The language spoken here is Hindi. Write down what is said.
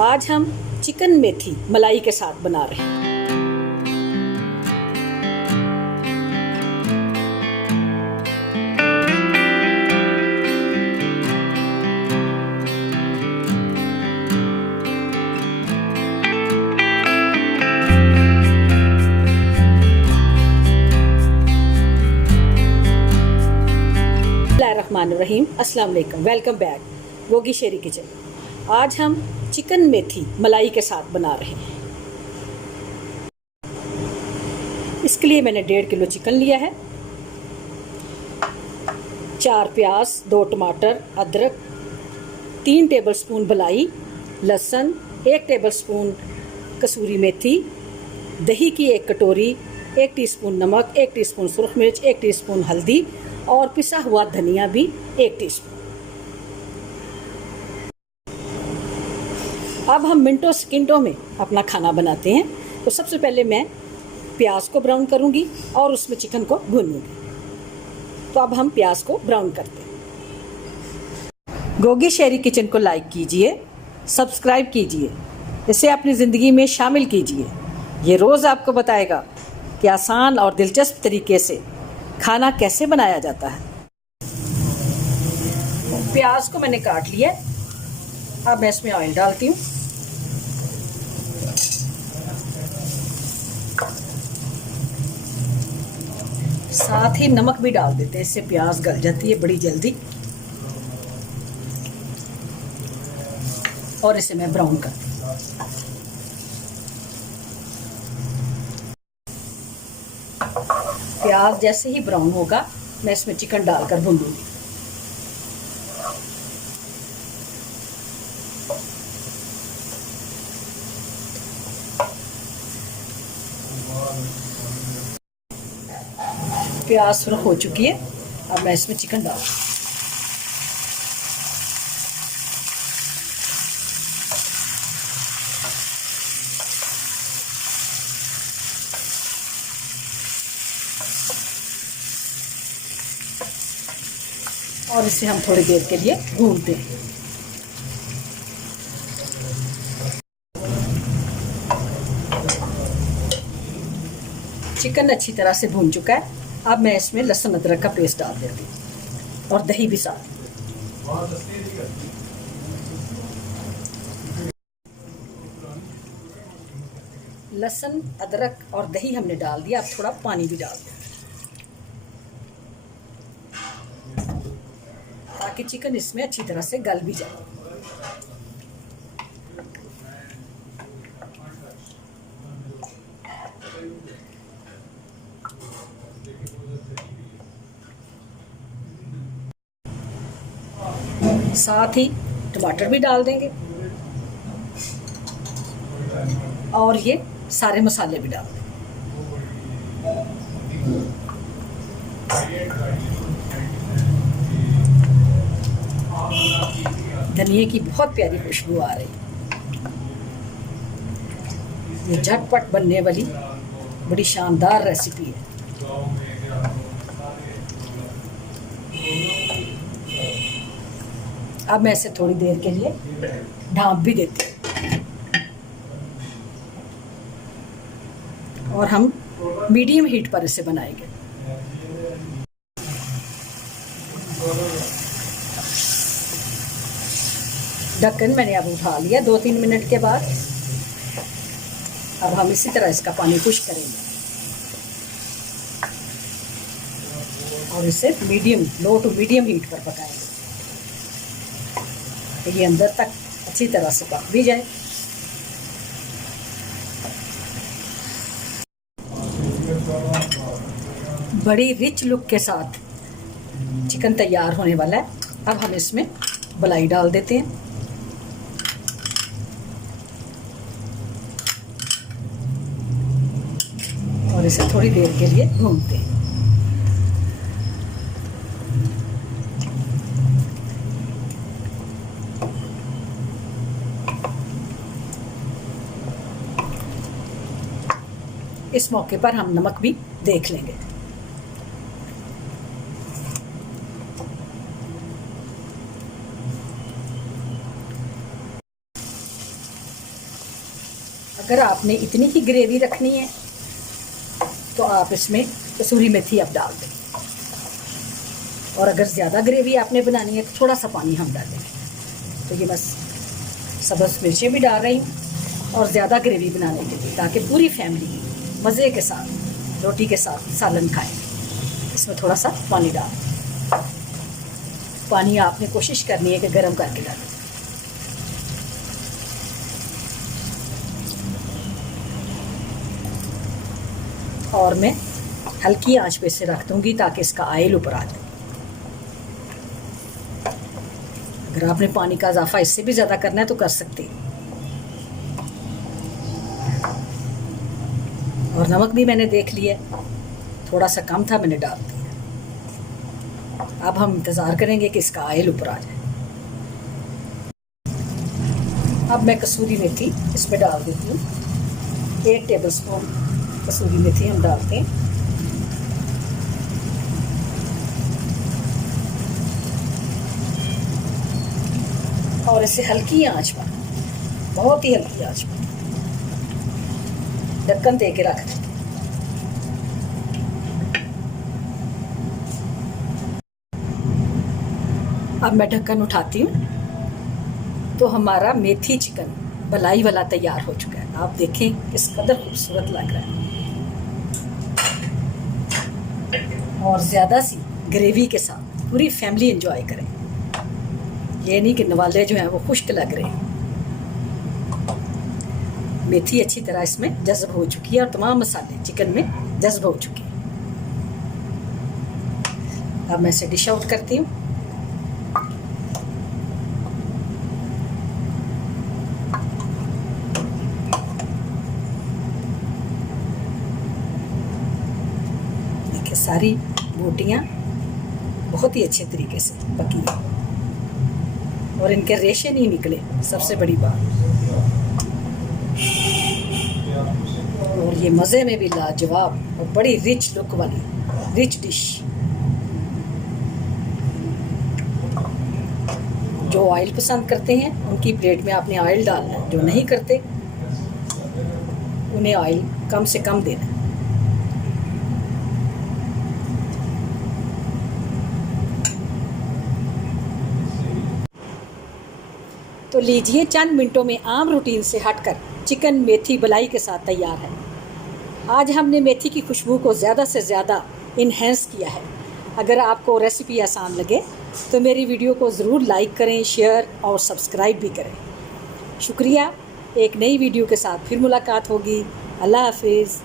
आज हम चिकन मेथी मलाई के साथ बना रहे हैं। बिस्मिल्लाहिर्रहमानिर्रहीम, अस्सलाम वालेकुम, वेलकम बैक गोगी शेरी किचन। आज हम चिकन मेथी मलाई के साथ बना रहे हैं। इसके लिए मैंने 1.5 किलो चिकन लिया है, 4 प्याज, 2 टमाटर, अदरक, 3 टेबलस्पून मलाई, लहसुन, 1 टेबलस्पून कसूरी मेथी, दही की 1 कटोरी, 1 टीस्पून नमक, 1 टीस्पून सुरख मिर्च, 1 टीस्पून हल्दी और पिसा हुआ धनिया भी 1 टीस्पून। अब हम मिनटों सेकंडों में अपना खाना बनाते हैं। तो सबसे पहले मैं प्याज को ब्राउन करूंगी और उसमें चिकन को भूनूंगी। तो अब हम प्याज को ब्राउन करते हैं। गोगी शेरी किचन को लाइक कीजिए, सब्सक्राइब कीजिए, इसे अपनी ज़िंदगी में शामिल कीजिए। ये रोज़ आपको बताएगा कि आसान और दिलचस्प तरीके से खाना कैसे बनाया जाता है। प्याज को मैंने काट लिया। अब मैं इसमें ऑयल डालती हूँ। साथ ही नमक भी डाल देते हैं, इससे प्याज गल जाती है बड़ी जल्दी। और इसे मैं ब्राउन करती हूँ। प्याज जैसे ही ब्राउन होगा मैं इसमें चिकन डालकर भूनूंगी। प्याज सुरख हो चुकी है। अब मैं इसमें चिकन डाल, और इसे हम थोड़ी देर के लिए भूनते हैं। चिकन अच्छी तरह से भून चुका है। अब मैं इसमें लहसुन अदरक का पेस्ट डाल देती हूँ और दही भी साथ। लहसुन अदरक और दही हमने डाल दिया। अब थोड़ा पानी भी डाल दें ताकि चिकन इसमें अच्छी तरह से गल भी जाए। साथ ही टमाटर भी डाल देंगे और ये सारे मसाले भी डाल देंगे। धनिए की बहुत प्यारी खुशबू आ रही है। ये झटपट बनने वाली बड़ी शानदार रेसिपी है। अब मैं इसे थोड़ी देर के लिए ढाँप भी देती हूँ और हम मीडियम हीट पर इसे बनाएंगे। ढक्कन मैंने अब उठा लिया 2-3 मिनट के बाद। अब हम इसी तरह इसका पानी खुश्क करेंगे और इसे लो टू मीडियम हीट पर पकाएंगे तो ये अंदर तक अच्छी तरह से पक भी जाए। बड़ी रिच लुक के साथ चिकन तैयार होने वाला है। अब हम इसमें मलाई डाल देते हैं और इसे थोड़ी देर के लिए भूनते हैं। इस मौके पर हम नमक भी देख लेंगे। अगर आपने इतनी ही ग्रेवी रखनी है तो आप इसमें कसूरी मेथी अब डाल दें, और अगर ज़्यादा ग्रेवी आपने बनानी है तो थोड़ा सा पानी हम डालेंगे। तो ये बस सब्ज़ मिर्चें भी डाल रही हूँ और ज़्यादा ग्रेवी बनाने के लिए, ताकि पूरी फैमिली मज़े के साथ रोटी के साथ सालन खाए। इसमें थोड़ा सा पानी डाल, पानी आपने कोशिश करनी है कि गर्म करके डालें। और मैं हल्की आंच पे से रख दूंगी ताकि इसका ऑयल ऊपर आ जाए। अगर आपने पानी का इजाफा इससे भी ज़्यादा करना है तो कर सकते हैं। और नमक भी मैंने देख लिया, थोड़ा सा कम था, मैंने डाल दिया। अब हम इंतज़ार करेंगे कि इसका ऑयल ऊपर आ जाए। अब मैं कसूरी मेथी इसमें डाल देती हूँ। 1 टेबलस्पून कसूरी मेथी हम डालते हैं। और इसे हल्की आंच पर, बहुत ही हल्की आंच पर ढक्कन दे के रख दें। अब मैं ढक्कन उठाती हूँ तो हमारा मेथी चिकन बलाई वाला तैयार हो चुका है। आप देखें किस कदर खूबसूरत लग रहा है, और ज़्यादा सी ग्रेवी के साथ पूरी फैमिली एंजॉय करें। ये नहीं कि नवाले जो हैं वो खुश्क लग रहे हैं। मेथी अच्छी तरह इसमें जज़्ब हो चुकी है और तमाम मसाले चिकन में जज़्ब हो चुके हैं। अब मैं इसे डिश आउट करती हूँ। देखिए सारी बोटियाँ बहुत ही अच्छे तरीके से पकी हैं और इनके रेशे नहीं निकले, सबसे बड़ी बात। और ये मज़े में भी लाजवाब और बड़ी रिच लुक वाली रिच डिश। जो ऑयल पसंद करते हैं उनकी प्लेट में आपने ऑयल डालना है, जो नहीं करते उन्हें ऑयल कम से कम देना है। तो लीजिए, चंद मिनटों में आम रूटीन से हटकर चिकन मेथी बलाई के साथ तैयार है। आज हमने मेथी की खुशबू को ज़्यादा से ज़्यादा इन्हेंस किया है। अगर आपको रेसिपी आसान लगे तो मेरी वीडियो को ज़रूर लाइक करें, शेयर और सब्सक्राइब भी करें। शुक्रिया। एक नई वीडियो के साथ फिर मुलाकात होगी। अल्लाह हाफिज़।